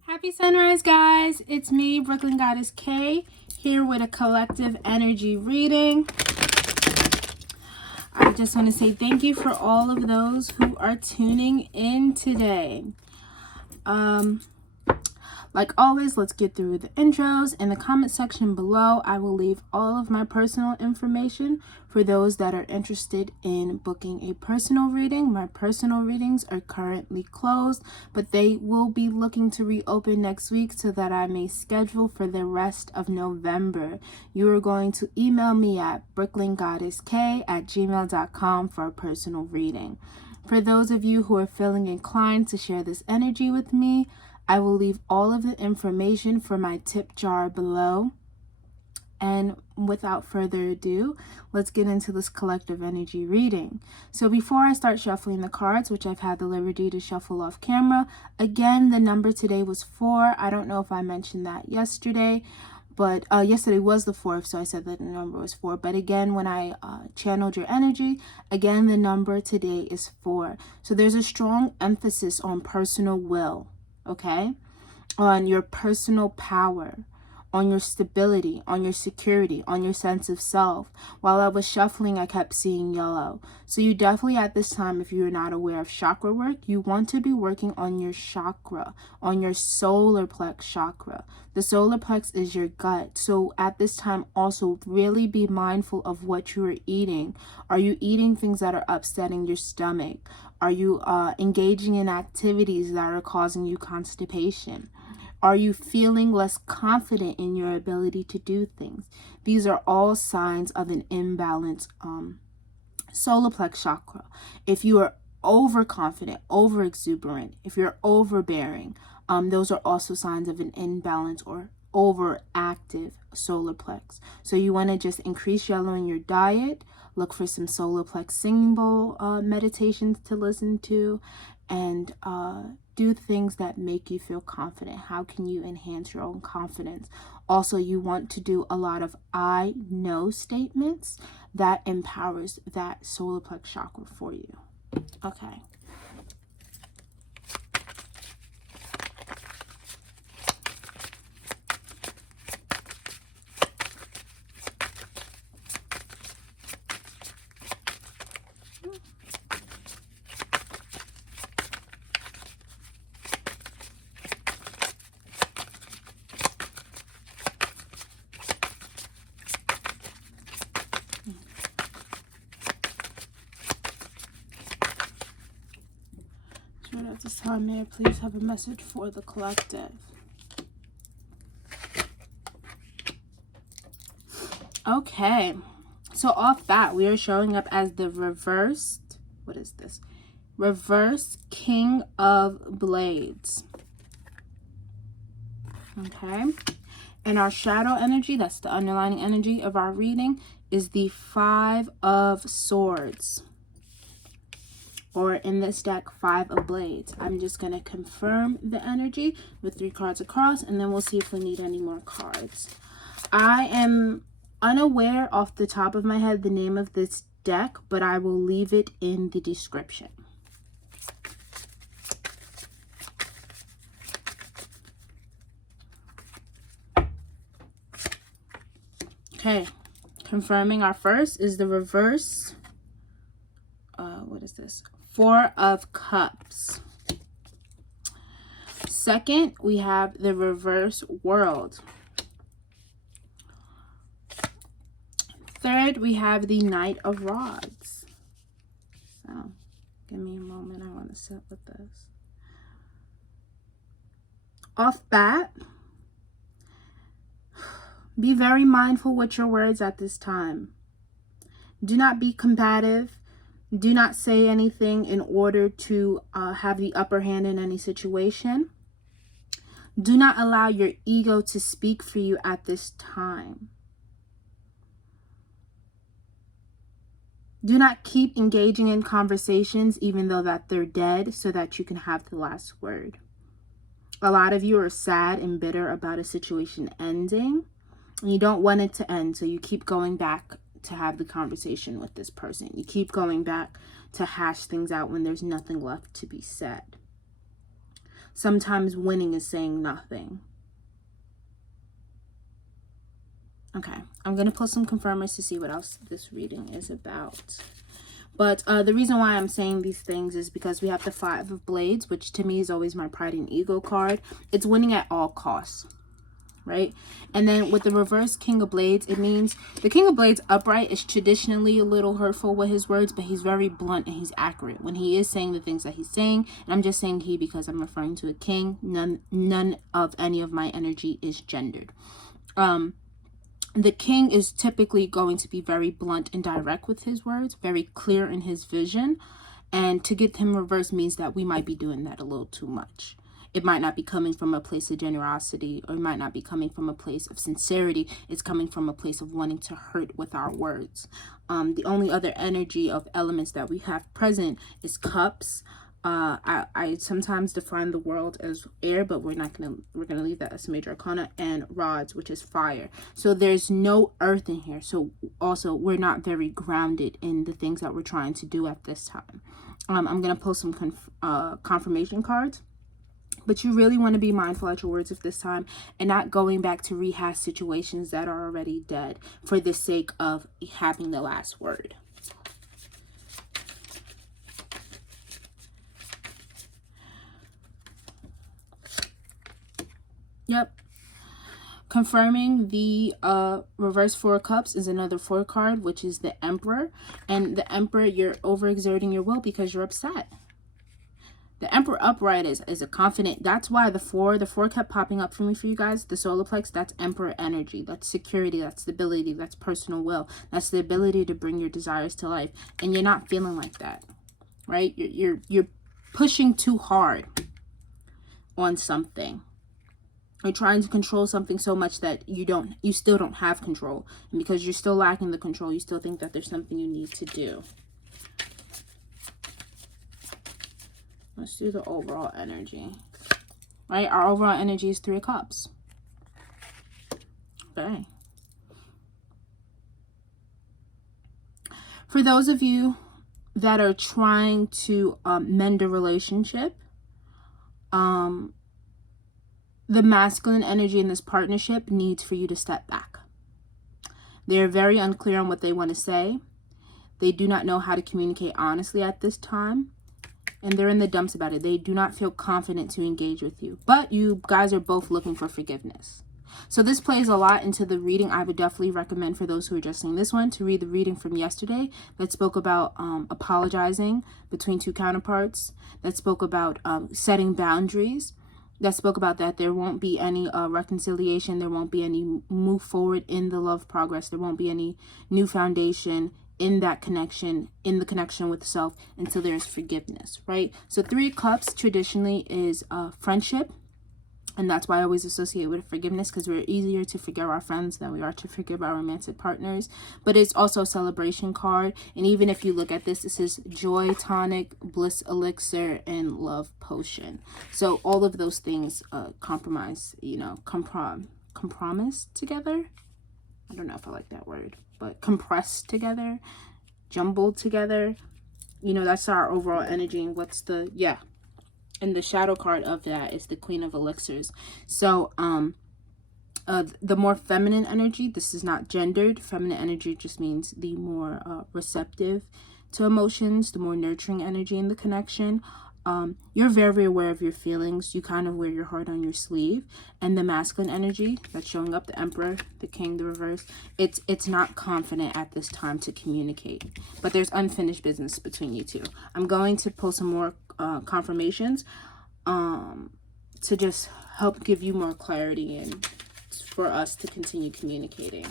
Happy sunrise, guys. It's me, Brooklyn Goddess K, here with a collective energy reading. I just want to say thank you for all of those who are tuning in today. Like always, let's get through the intros. In the comment section below, I will leave all of my personal information for those that are interested in booking a personal reading. My personal readings are currently closed, but they will be looking to reopen next week so that I may schedule for the rest of November. You are going to email me at brooklyngoddessk@gmail.com for a personal reading. For those of you who are feeling inclined to share this energy with me, I will leave all of the information for my tip jar below. And without further ado, let's get into this collective energy reading. So before I start shuffling the cards, which I've had the liberty to shuffle off camera, again, the number today was 4. I don't know if I mentioned that yesterday, but yesterday was the 4th, so I said that the number was 4. But again, when I channeled your energy, again, the number today is 4. So there's a strong emphasis on personal will. Okay, on your personal power, on your stability, on your security, on your sense of self. While I was shuffling, I kept seeing yellow. So you definitely at this time, if you're not aware of chakra work, you want to be working on your chakra, on your solar plex chakra. The solar plex is your gut. So at this time, also really be mindful of what you are eating. Are you eating things that are upsetting your stomach? Are you engaging in activities that are causing you constipation? Are you feeling less confident in your ability to do things? These are all signs of an imbalanced solar plex chakra. If you are overconfident, over exuberant, if you're overbearing, those are also signs of an imbalance or overactive solar plex. So you want to just increase yellow in your diet. Look for some solar plex singing bowl meditations to listen to, and do things that make you feel confident. How can you enhance your own confidence? Also, you want to do a lot of I know statements that empowers that solar plex chakra for you. Okay. At this time, may I please have a message for the collective? Okay, so off bat, we are showing up as the reversed, what is this? Reverse King of Blades. Okay, and our shadow energy, that's the underlying energy of our reading, is the 5 of Swords. Or in this deck, 5 of Blades. I'm just going to confirm the energy with 3 cards across, and then we'll see if we need any more cards. I am unaware off the top of my head the name of this deck, but I will leave it in the description. Okay, confirming our first is the reverse. What is this? 4 of Cups. Second, we have the reverse World. Third, we have the Knight of Rods. So, give me a moment. I want to sit with this. Off bat, be very mindful with your words at this time. Do not be combative. Do not say anything in order to have the upper hand in any situation. Do not allow your ego to speak for you at this time. Do not keep engaging in conversations even though that they're dead, so that you can have the last word. A lot of you are sad and bitter about a situation ending, and you don't want it to end, so you keep going back to have the conversation with this person. You keep going back to hash things out when there's nothing left to be said. sometimes winning is saying nothing. Okay, I'm going to pull some confirmers to see what else this reading is about. But the reason why I'm saying these things is because we have the Five of Blades, which to me is always my pride and ego card. It's winning at all costs, right? And then with the reverse King of Blades, it means the King of Blades upright is traditionally a little hurtful with his words, but he's very blunt and he's accurate when he is saying the things that he's saying. And I'm just saying he because I'm referring to a king. None of any of my energy is gendered. The king is typically going to be very blunt and direct with his words, very clear in his vision. And to get him reversed means that we might be doing that a little too much. It might not be coming from a place of generosity, or it might not be coming from a place of sincerity. It's coming from a place of wanting to hurt with our words. The only other energy of elements that we have present is cups. I sometimes define the world as air, but we're gonna leave that as major arcana, and rods, which is fire. So there's no earth in here. So also we're not very grounded in the things that we're trying to do at this time. I'm gonna pull some confirmation cards. But you really want to be mindful at your words at this time and not going back to rehash situations that are already dead for the sake of having the last word. Yep. Confirming the reverse Four of Cups is another 4 card, which is the Emperor. And the Emperor, you're overexerting your will because you're upset. The Emperor upright is a confident. That's why the four kept popping up for me for you guys. The solar plex, that's Emperor energy. That's security. That's stability. That's personal will. That's the ability to bring your desires to life. And you're not feeling like that, right? You're pushing too hard on something. You're trying to control something so much that you still don't have control. And because you're still lacking the control, you still think that there's something you need to do. Let's do the overall energy. Right? Our overall energy is 3 of Cups. Okay. For those of you that are trying to mend a relationship, the masculine energy in this partnership needs for you to step back. They're very unclear on what they want to say. They do not know how to communicate honestly at this time. And they're in the dumps about it. They do not feel confident to engage with you. But you guys are both looking for forgiveness. So this plays a lot into the reading. I would definitely recommend for those who are just seeing this one to read the reading from yesterday that spoke about apologizing between two counterparts, that spoke about setting boundaries, that spoke about that there won't be any reconciliation, there won't be any move forward in the love progress, there won't be any new foundation in that connection, in the connection with self, until there's forgiveness, right? So 3 of Cups traditionally is friendship. And that's why I always associate with forgiveness, because we're easier to forgive our friends than we are to forgive our romantic partners. But it's also a celebration card. And even if you look at this, it says joy tonic, bliss elixir, and love potion. So all of those things compromise together. I don't know if I like that word, but compressed together, jumbled together. That's our overall energy. And what's and the shadow card of that is the Queen of Elixirs. So the more feminine energy, this is not gendered. Feminine energy just means the more receptive to emotions, the more nurturing energy in the connection. You're very, very aware of your feelings. You kind of wear your heart on your sleeve. And the masculine energy that's showing up, the Emperor, the King, the reverse, it's not confident at this time to communicate. But there's unfinished business between you two. I'm going to pull some more confirmations to just help give you more clarity and for us to continue communicating.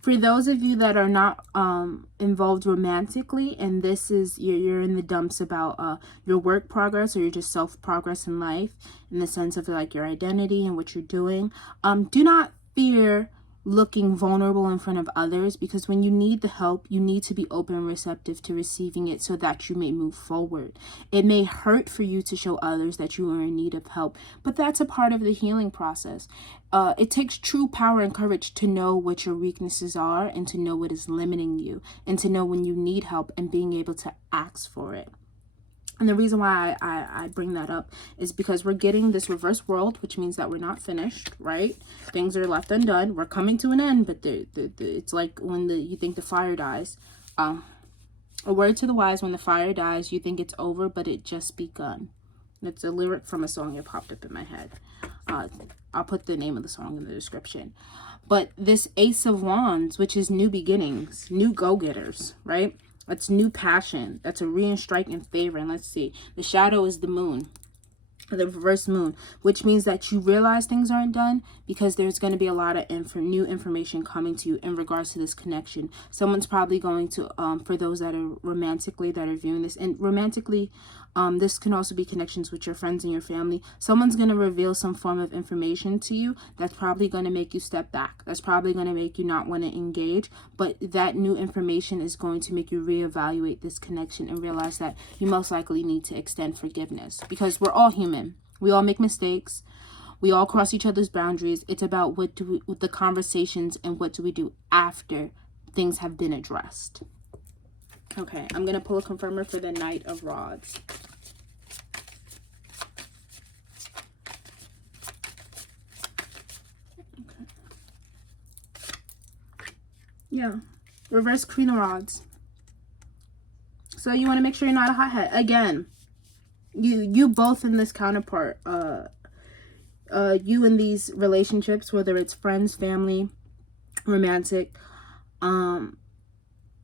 For those of you that are not involved romantically, and this is you're in the dumps about your work progress, or you're just self-progress in life, in the sense of like your identity and what you're doing, do not fear looking vulnerable in front of others, because when you need the help, you need to be open and receptive to receiving it so that you may move forward. It may hurt for you to show others that you are in need of help, but that's a part of the healing process. It takes true power and courage to know what your weaknesses are and to know what is limiting you and to know when you need help and being able to ask for it. And the reason why I bring that up is because we're getting this reverse world, which means that we're not finished, right? Things are left undone. We're coming to an end, but it's like when you think the fire dies. A word to the wise, when the fire dies, you think it's over, but it just begun. That's a lyric from a song that popped up in my head. I'll put the name of the song in the description. But this Ace of Wands, which is new beginnings, new go-getters, right? That's new passion. That's a strike in favor. And let's see. The shadow is the moon. The reverse moon, which means that you realize things aren't done because there's going to be a lot of new information coming to you in regards to this connection. Someone's probably going to, for those that are romantically, that are viewing this, and romantically, this can also be connections with your friends and your family. Someone's going to reveal some form of information to you that's probably going to make you step back. That's probably going to make you not want to engage. But that new information is going to make you reevaluate this connection and realize that you most likely need to extend forgiveness, because we're all human. We all make mistakes. We all cross each other's boundaries. It's about with the conversations and what do we do after things have been addressed. Okay, I'm going to pull a confirmer for the Knight of Rods. Okay. Yeah, reverse Queen of Rods. So you want to make sure you're not a hothead. Again, you both in this counterpart, you in these relationships, whether it's friends, family, romantic,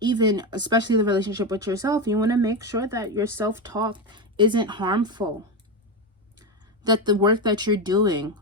even especially the relationship with yourself, you want to make sure that your self-talk isn't harmful, that the work that you're doing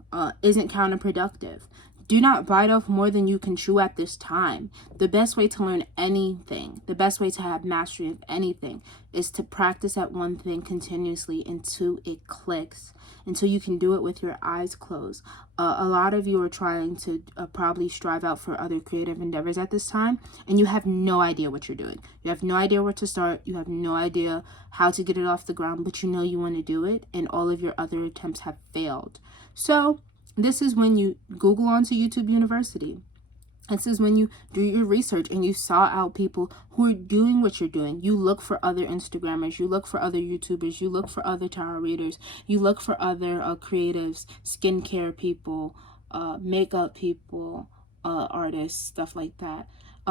isn't counterproductive. Do not bite off more than you can chew at this time. The best way to learn anything, the best way to have mastery of anything, is to practice at one thing continuously until it clicks, until you can do it with your eyes closed. A lot of you are trying to probably strive out for other creative endeavors at this time, and you have no idea what you're doing. You have no idea where to start. You have no idea how to get it off the ground, but you know you want to do it, and all of your other attempts have failed. So this is when you Google onto YouTube University. This is when you do your research and you saw out people who are doing what you're doing. You look for other Instagrammers. You look for other YouTubers. You look for other tarot readers. You look for other creatives, skincare people, makeup people, artists, stuff like that.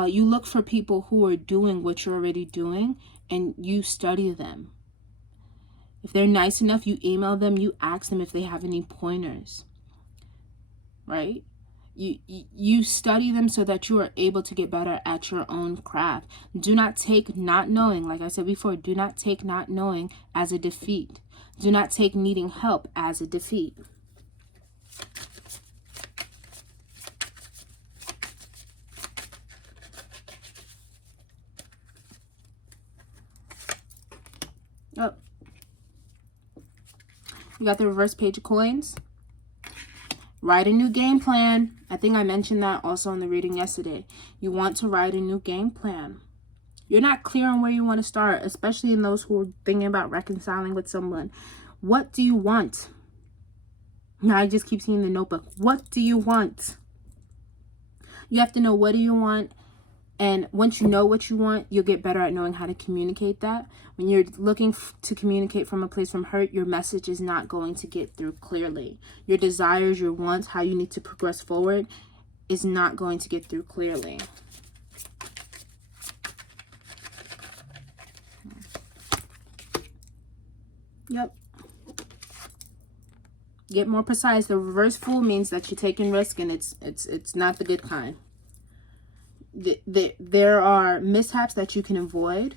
You look for people who are doing what you're already doing and you study them. If they're nice enough, you email them. You ask them if they have any pointers. Right? You study them so that you are able to get better at your own craft. Do not take not knowing, like I said before, do not take not knowing as a defeat. Do not take needing help as a defeat. Oh. You got the reverse Page of Coins. Write a new game plan. I think I mentioned that also in the reading yesterday. You want to write a new game plan. You're not clear on where you want to start, especially in those who are thinking about reconciling with someone. What do you want? Now I just keep seeing the notebook. What do you want? You have to know, what do you want? And once you know what you want, you'll get better at knowing how to communicate that. When you're looking to communicate from a place from hurt, your message is not going to get through clearly. Your desires, your wants, how you need to progress forward is not going to get through clearly. Yep. Get more precise. The reverse Fool means that you're taking risk and it's not the good kind. There are mishaps that you can avoid.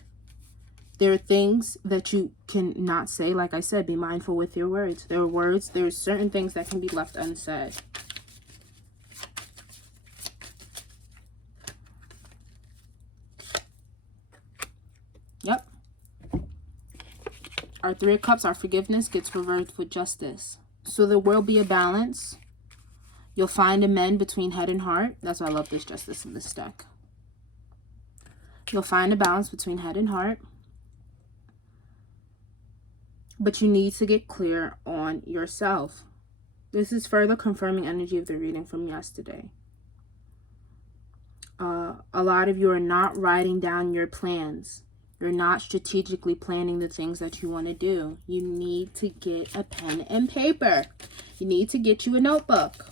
There are things that you can not say. Like I said, be mindful with your words. There are certain things that can be left unsaid. Yep. Our Three of Cups, our forgiveness, gets reversed with justice. So there will be a balance. You'll find a mend between head and heart. That's why I love this justice in this deck. You'll find a balance between head and heart. But you need to get clear on yourself. This is further confirming energy of the reading from yesterday. A lot of you are not writing down your plans. You're not strategically planning the things that you want to do. You need to get a pen and paper. You need to get you a notebook.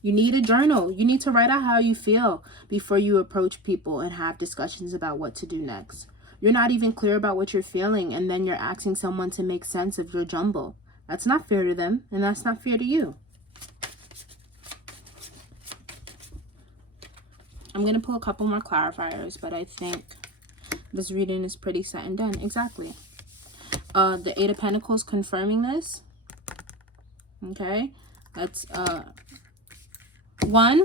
You need a journal. You need to write out how you feel before you approach people and have discussions about what to do next. You're not even clear about what you're feeling, and then you're asking someone to make sense of your jumble. That's not fair to them, and that's not fair to you. I'm going to pull a couple more clarifiers, but I think this reading is pretty set and done. Exactly. The Eight of Pentacles confirming this. Okay. That's one,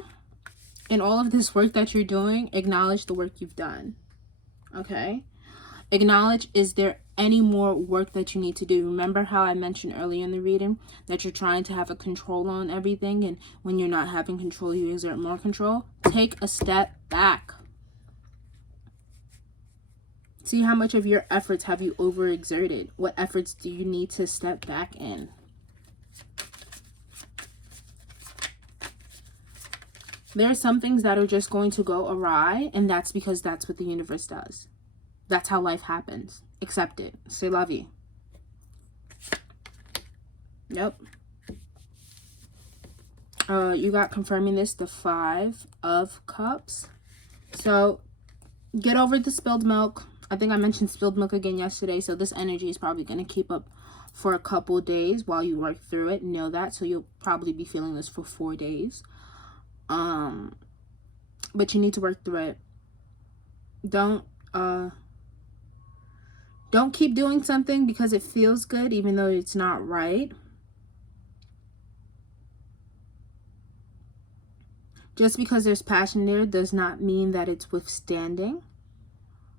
in all of this work that you're doing, acknowledge the work you've done. Okay. Acknowledge, is there any more work that you need to do? Remember how I mentioned earlier in the reading that you're trying to have a control on everything, and when you're not having control, you exert more control? Take a step back. See how much of your efforts have you overexerted? What efforts do you need to step back in? There are some things that are just going to go awry, and that's because that's what the universe does. That's how life happens. Accept it. C'est la vie. Yep. You got confirming this, the Five of Cups. So get over the spilled milk. I think I mentioned spilled milk again yesterday, so this energy is probably going to keep up for a couple days while you work through it. Know that. So you'll probably be feeling this for 4 days. But you need to work through it. Don't keep doing something because it feels good, even though it's not right. Just because there's passion there does not mean that it's withstanding.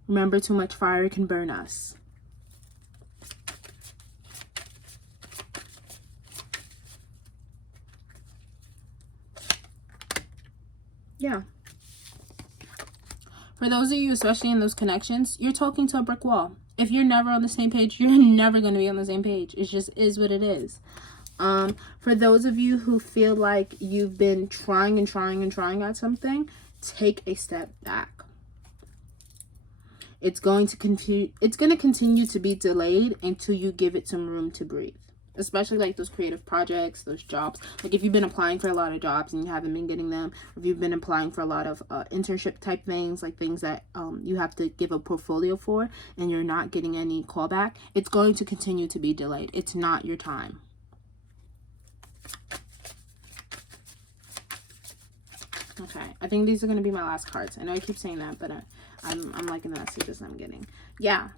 Remember, too much fire can burn us. Yeah. For those of you, especially in those connections, you're talking to a brick wall. If you're never on the same page, you're never going to be on the same page. It just is what it is. For those of you who feel like you've been trying at something, take a step back. It's going to continue to be delayed until you give it some room to breathe. Especially like those creative projects, those jobs. Like if you've been applying for a lot of jobs and you haven't been getting them, or if you've been applying for a lot of internship type things, like things that you have to give a portfolio for and you're not getting any callback, it's going to continue to be delayed. It's not your time. Okay, I think these are going to be my last cards. I know I keep saying that, but I'm liking the messages I'm getting. Yeah.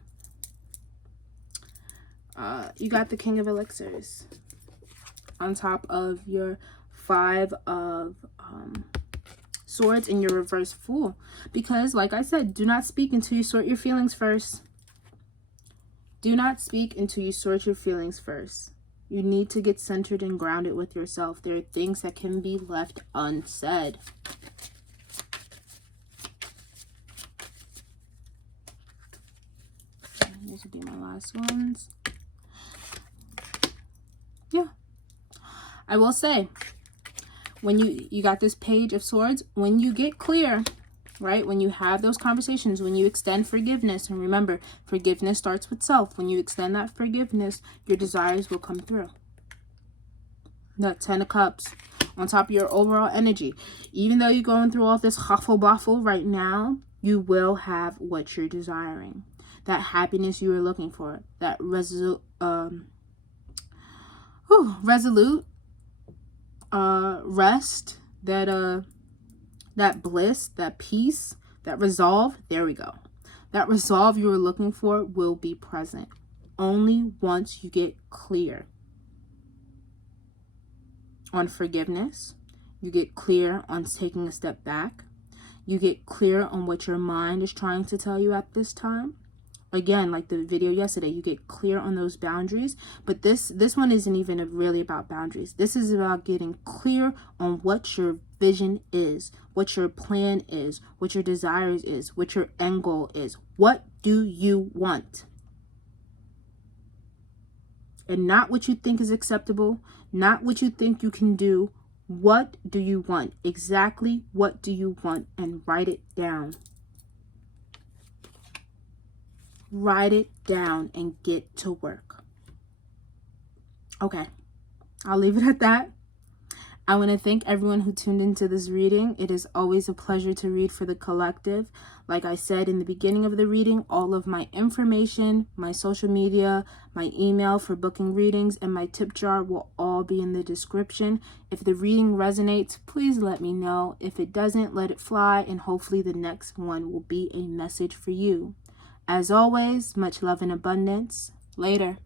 You got the King of Elixirs on top of your Five of Swords and your reverse Fool. Because, like I said, do not speak until you sort your feelings first. Do not speak until you sort your feelings first. You need to get centered and grounded with yourself. There are things that can be left unsaid. These will be my last ones. Yeah. I will say, when you got this Page of Swords, when you get clear, right? When you have those conversations, when you extend forgiveness, and remember, forgiveness starts with self. When you extend that forgiveness, your desires will come through. That 10 of Cups on top of your overall energy. Even though you're going through all this huffle-buffle right now, you will have what you're desiring. That happiness you are looking for. That resolute rest, that bliss, that peace, that resolve. There we go. That resolve you were looking for will be present only once you get clear on forgiveness. You get clear on taking a step back. You get clear on what your mind is trying to tell you at this time. Again, like the video yesterday, you get clear on those boundaries. But this one isn't even really about boundaries. This is about getting clear on what your vision is, what your plan is, what your desires is, what your end goal is. What do you want? And not what you think is acceptable, not what you think you can do. What do you want? Exactly what do you want? And write it down. Write it down and get to work. Okay, I'll leave it at that. I want to thank everyone who tuned into this reading. It is always a pleasure to read for the collective. Like I said in the beginning of the reading, all of my information, my social media, my email for booking readings, and my tip jar will all be in the description. If the reading resonates, please let me know. If it doesn't, let it fly, and hopefully the next one will be a message for you. As always, much love and abundance. Later.